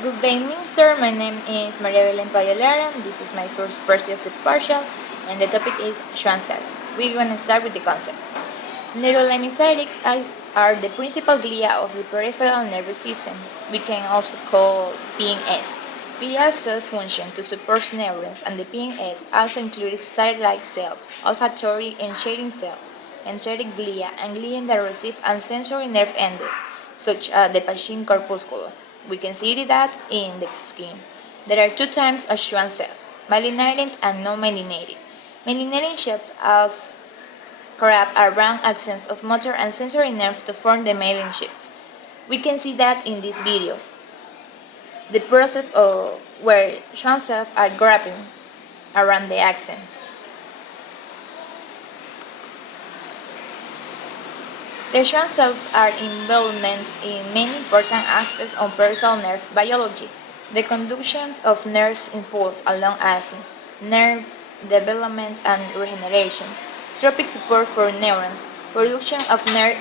Good day, Minister. My name is Maria Belén Payolara. This is my first Prezi of the partial, and the topic is Schwann self. We're going to start with the concept. Neurolemnisatics are the principal glia of the peripheral nervous system. We can also call PNS. Glia cell function to support neurons, and the PNS also includes satellite cells, olfactory and shading cells, enteric glia, and glia that receive and sensory nerve endings, such as the Pachin corpuscle. We can see that in the skin. There are two types of Schwann cells, myelinated and non-myelinated. Myelinated cells wrap around axons of motor and sensory nerves to form the myelin sheath. We can see that in this video. The process of where Schwann cells are wrapping around the axons. The Schwann cells are involved in many important aspects of peripheral nerve biology. The conduction of nerve impulse along axons, nerve development and regeneration, tropic support for neurons, production of nerve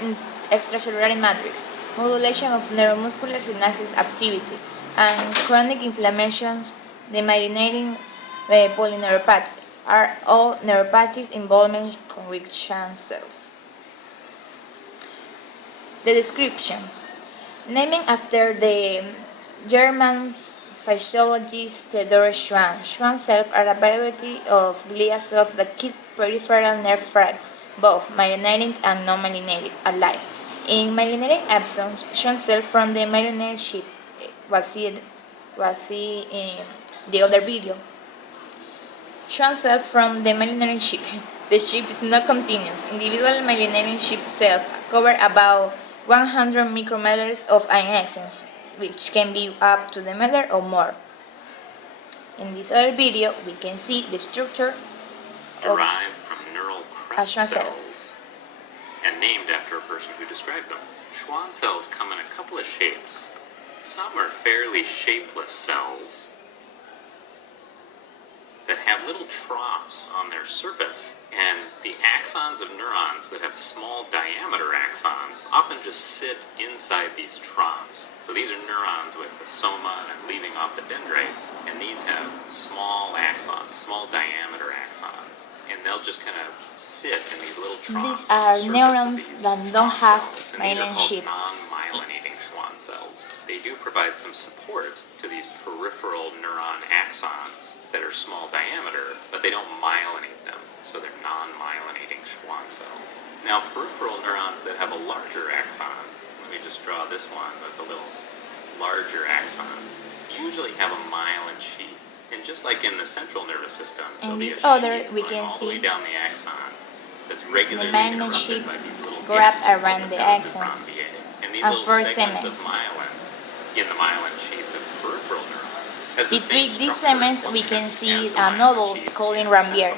extracellular matrix, modulation of neuromuscular synapses activity, and chronic inflammations, the myelinating polyneuropathy are all neuropathies involving Schwann cells. The descriptions. Naming after the German physiologist Theodor Schwann. Schwann cells are a variety of glia cells that keep peripheral nerve fibers, both myelinated and non-myelinated, alive. In myelinated axons, Schwann cells from the myelinated sheath was seen in the other video. Schwann cells from the myelinated sheath. The sheath is not continuous. Individual myelinated sheath cells cover about 100 micrometers of axons, which can be up to the meter or more. In this other video, we can see the structure derived from neural crest Schwann cells and named after a person who described them. Schwann cells come in a couple of shapes. Some are fairly shapeless cells that have little troughs on their surface, and the axons of neurons that have small diameter axons often just sit inside these troughs. So these are neurons with the soma and leaving off the dendrites, and these have small axons, small diameter axons, and they'll just kind of sit in these little troughs. These are neurons that don't have myelin sheath. Non-myelinating Schwann cells. They do provide some support to these peripheral neuron axons that are small diameter, but they don't myelinate them, so they're non-myelinating Schwann cells. Now, peripheral neurons that have a larger axon, let me just draw this one with a little larger axon, usually have a myelin sheath. And just like in the central nervous system, in this other, we can all the way see down the axon that's regularly the myelin sheath wrap around the axons and four segments. Of myelin in the myelin sheath of peripheral neurons. Between these segments, we can see a nodule called Rambier.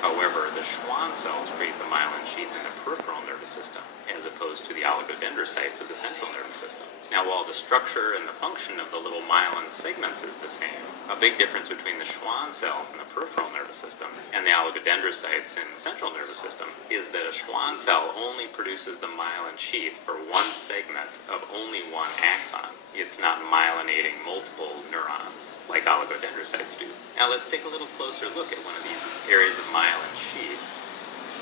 However, the Schwann cells create the myelin sheath in the peripheral nervous system, as opposed to the oligodendrocytes of the central nervous system. Now, while the structure and the function of the little myelin segments is the same, a big difference between the Schwann cells in the peripheral nervous system and the oligodendrocytes in the central nervous system is that a Schwann cell only produces the myelin sheath for one segment of only one axon. It's not myelinating multiple neurons like oligodendrocytes do. Now let's take a little closer look at one of these areas of myelin sheath,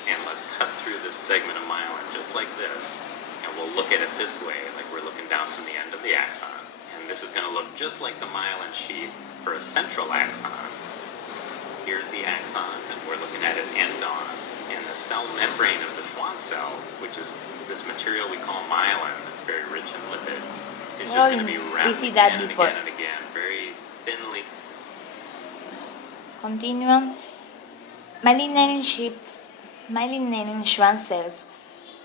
and let's cut through this segment of myelin just like this, and we'll look at it this way, like we're looking down from the end of the axon. And this is going to look just like the myelin sheath for a central axon. Here's the axon, and we're looking at an end on, and the cell membrane of the Schwann cell, which is this material we call myelin that's very rich in lipid, is just going to be wrapped again and again and again, very thinly. Continuum. Myelinating Schwann cells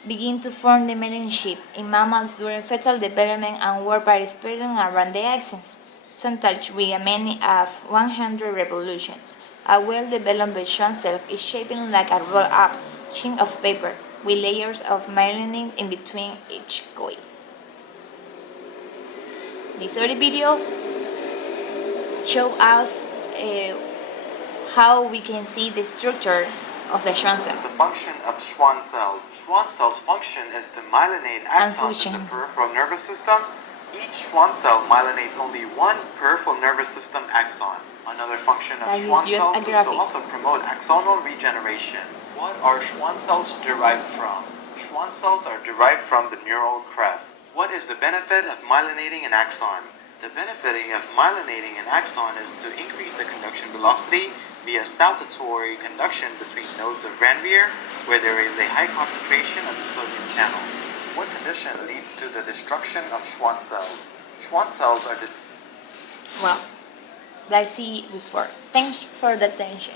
begin to form the myelin sheath in mammals during fetal development and work participating around the axons. Sometimes with many of 100 revolutions. A well-developed Schwann cell is shaped like a roll-up sheet of paper with layers of myelin in between each coil. This other video shows us how we can see the structure of the Schwann cell. The function of Schwann cells. Schwann cells' function is to myelinate axons in the peripheral nervous system Each Schwann cell myelinates only one peripheral nervous system axon. Another function of That is Schwann just cells a is to graphic. also promote axonal regeneration. What are Schwann cells derived from? Schwann cells are derived from the neural crest. What is the benefit of myelinating an axon? The benefit of myelinating an axon is to increase the conduction velocity via saltatory conduction between nodes of Ranvier, where there is a high concentration of the sodium channel. What condition leads to the destruction of Schwann cells? Schwann cells are Well, let's see before. Thanks for the attention.